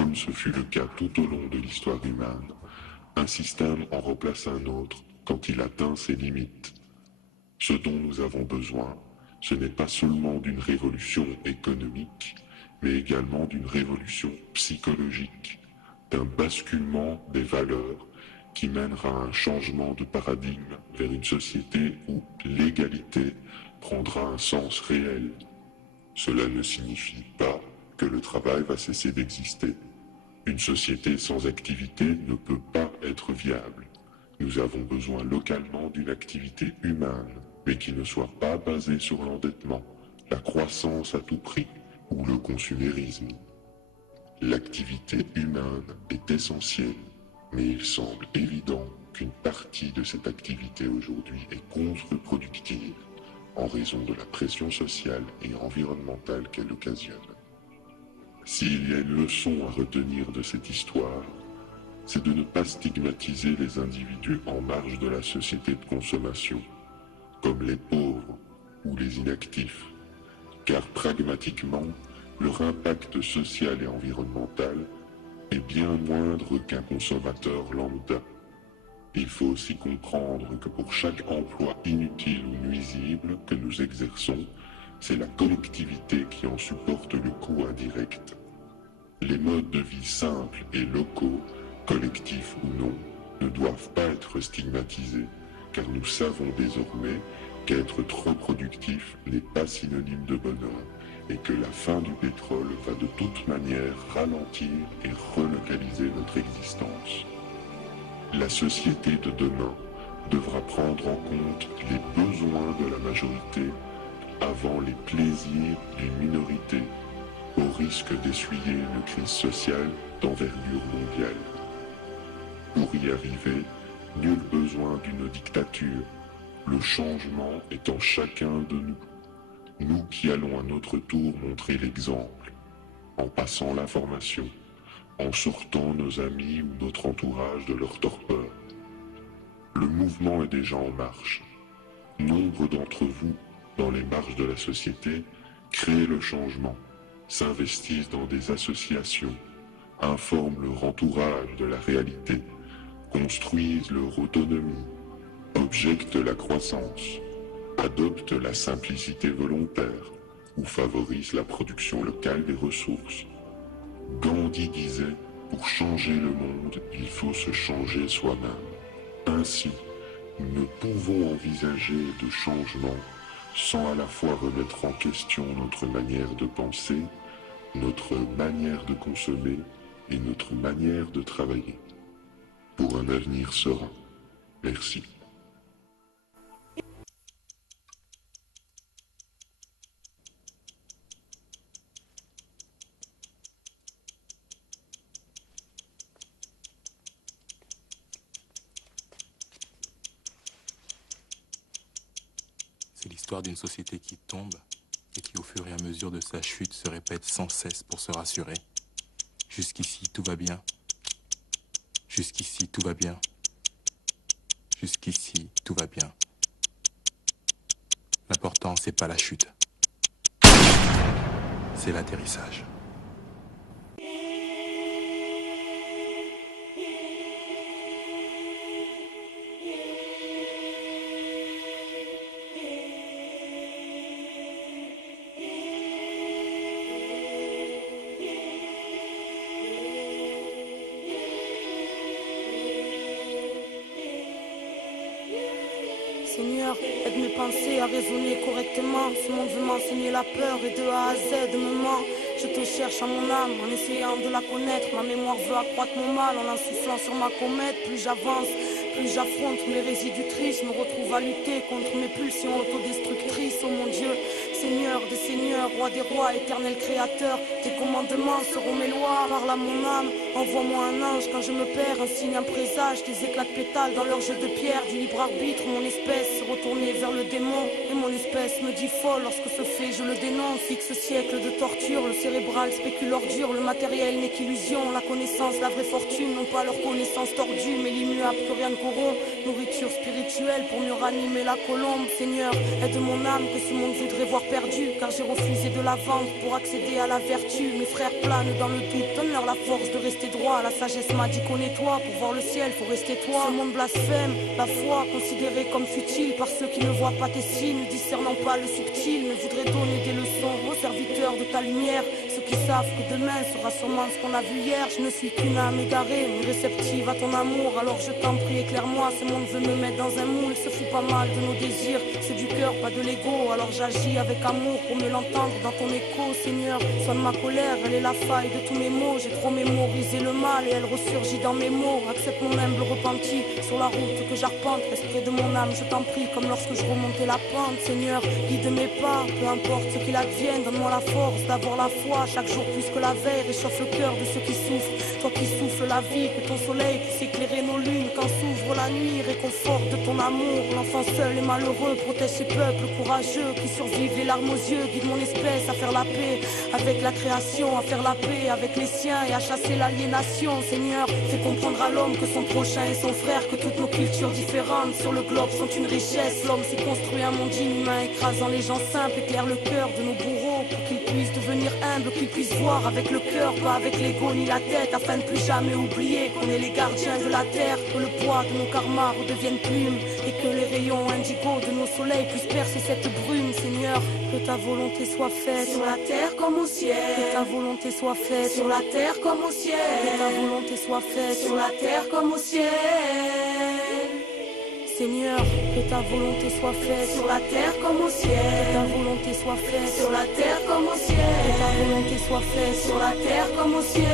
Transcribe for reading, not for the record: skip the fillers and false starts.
comme ce fut le cas tout au long de l'histoire humaine, un système en remplace un autre quand il atteint ses limites. Ce dont nous avons besoin, ce n'est pas seulement d'une révolution économique, mais également d'une révolution psychologique, d'un basculement des valeurs qui mènera à un changement de paradigme vers une société où l'égalité prendra un sens réel. Cela ne signifie pas que le travail va cesser d'exister. Une société sans activité ne peut pas être viable. Nous avons besoin localement d'une activité humaine, mais qui ne soit pas basée sur l'endettement, la croissance à tout prix ou le consumérisme. L'activité humaine est essentielle, mais il semble évident qu'une partie de cette activité aujourd'hui est contre-productive en raison de la pression sociale et environnementale qu'elle occasionne. S'il y a une leçon à retenir de cette histoire, c'est de ne pas stigmatiser les individus en marge de la société de consommation, comme les pauvres ou les inactifs, car pragmatiquement, leur impact social et environnemental est bien moindre qu'un consommateur lambda. Il faut aussi comprendre que pour chaque emploi inutile ou nuisible que nous exerçons, c'est la collectivité qui en supporte le coût indirect. Les modes de vie simples et locaux, collectifs ou non, ne doivent pas être stigmatisés, car nous savons désormais qu'être trop productif n'est pas synonyme de bonheur, et que la fin du pétrole va de toute manière ralentir et relocaliser notre existence. La société de demain devra prendre en compte les besoins de la majorité avant les plaisirs d'une minorité, au risque d'essuyer une crise sociale d'envergure mondiale. Pour y arriver, nul besoin d'une dictature. Le changement est en chacun de nous. Nous qui allons à notre tour montrer l'exemple, en passant l'information, en sortant nos amis ou notre entourage de leur torpeur. Le mouvement est déjà en marche. Nombre d'entre vous, dans les marges de la société, créent le changement, s'investissent dans des associations, informent leur entourage de la réalité, construisent leur autonomie, objectent la croissance, adoptent la simplicité volontaire ou favorisent la production locale des ressources. Gandhi disait, pour changer le monde, il faut se changer soi-même. Ainsi, nous ne pouvons envisager de changement sans à la fois remettre en question notre manière de penser, notre manière de consommer et notre manière de travailler. Pour un avenir serein. Merci. C'est l'histoire d'une société qui tombe et qui, au fur et à mesure de sa chute, se répète sans cesse pour se rassurer. Jusqu'ici, tout va bien. Jusqu'ici, tout va bien. Jusqu'ici, tout va bien. L'important, c'est pas la chute. C'est l'atterrissage. Seigneur, aide mes pensées à raisonner correctement. Ce monde veut m'enseigner la peur et de A à Z me ment. Je te cherche à mon âme en essayant de la connaître. Ma mémoire veut accroître mon mal en insoufflant sur ma comète. Plus j'avance, plus j'affronte mes résidus tristes. Je me retrouve à lutter contre mes pulsions autodestructrices. Oh mon Dieu, Seigneur des seigneurs, roi des rois, éternel créateur. Tes commandements seront mes lois. Parle à mon âme, envoie-moi un ange quand je me perds. Un signe, un présage, des éclats de pétales dans leur jeu de pierre. Du libre arbitre, mon espèce retournée vers le démon. Et mon espèce me dit folle lorsque ce fait je le dénonce. X siècles de torture, le cérébral spécule ordure. Le matériel n'est qu'illusion, la connaissance, la vraie fortune n'ont pas leur connaissance tordue. Mais l'immuable que rien ne rond. Nourriture spirituelle pour mieux ranimer la colombe. Seigneur, aide mon âme que ce monde voudrait voir perdu, car j'ai refusé de la vendre pour accéder à la vertu. Mes frères planent dans le doute, donne-leur la force de rester droit. La sagesse m'a dit connais-toi, pour voir le ciel faut rester toi. Ce monde blasphème, la foi considérée comme futile par ceux qui ne voient pas tes signes, discernant pas le subtil, mais voudraient donner des leçons aux serviteurs de ta lumière. Ceux qui savent que demain sera sûrement ce qu'on a vu hier. Je ne suis qu'une âme égarée, mais réceptive à ton amour. Alors je t'en prie, éclaire-moi, ce monde veut me mettre dans un moule. Se fout pas mal de nos désirs, c'est du cœur, pas de l'ego. Alors j'agis avec amour pour me l'entendre dans ton écho. Seigneur, sonne ma colère, elle est la faille de tous mes mots. J'ai trop mémorisé le mal et elle ressurgit dans mes mots. Accepte mon humble repenti sur la route que j'arpente. Reste près de mon âme, je t'en prie, comme lorsque je remontais la pente. Seigneur, guide mes pas, peu importe ce qu'il advienne. Donne-moi la force d'avoir la foi chaque jour plus que la veille. Réchauffe le cœur de ceux qui souffrent, toi qui souffles la vie. Que ton soleil puisse éclairer nos lunes quand s'ouvre la nuit. Réconforte de ton amour l'enfant seul et malheureux. Protège ces peuples courageux qui survivent les larmes aux yeux. Guide mon espèce à faire la paix avec la création, à faire la paix avec les siens et à chasser l'aliénation. Seigneur, fais comprendre à l'homme que son prochain est son frère, que toutes nos cultures différentes sur le globe sont une richesse. L'homme s'est construit un monde inhumain, écrasant les gens simples. Éclaire le cœur de nos bourreaux pour qu'ils puissent devenir humbles, qu'ils puissent voir avec le cœur, pas avec l'ego ni la tête, afin de plus jamais oublier qu'on est les gardiens de la terre. Que le poids de nos karmas redevienne plume et que les rayons indigo de nos soleils puissent percer cette brume. Seigneur, que ta volonté soit faite sur la terre comme au ciel. Que ta volonté soit faite sur la terre comme au ciel. Que ta volonté soit faite sur la terre comme au ciel. Seigneur, que ta volonté soit faite sur la terre comme au ciel. Que ta volonté soit faite sur la terre comme au ciel. Que ta volonté soit faite sur la terre comme au ciel.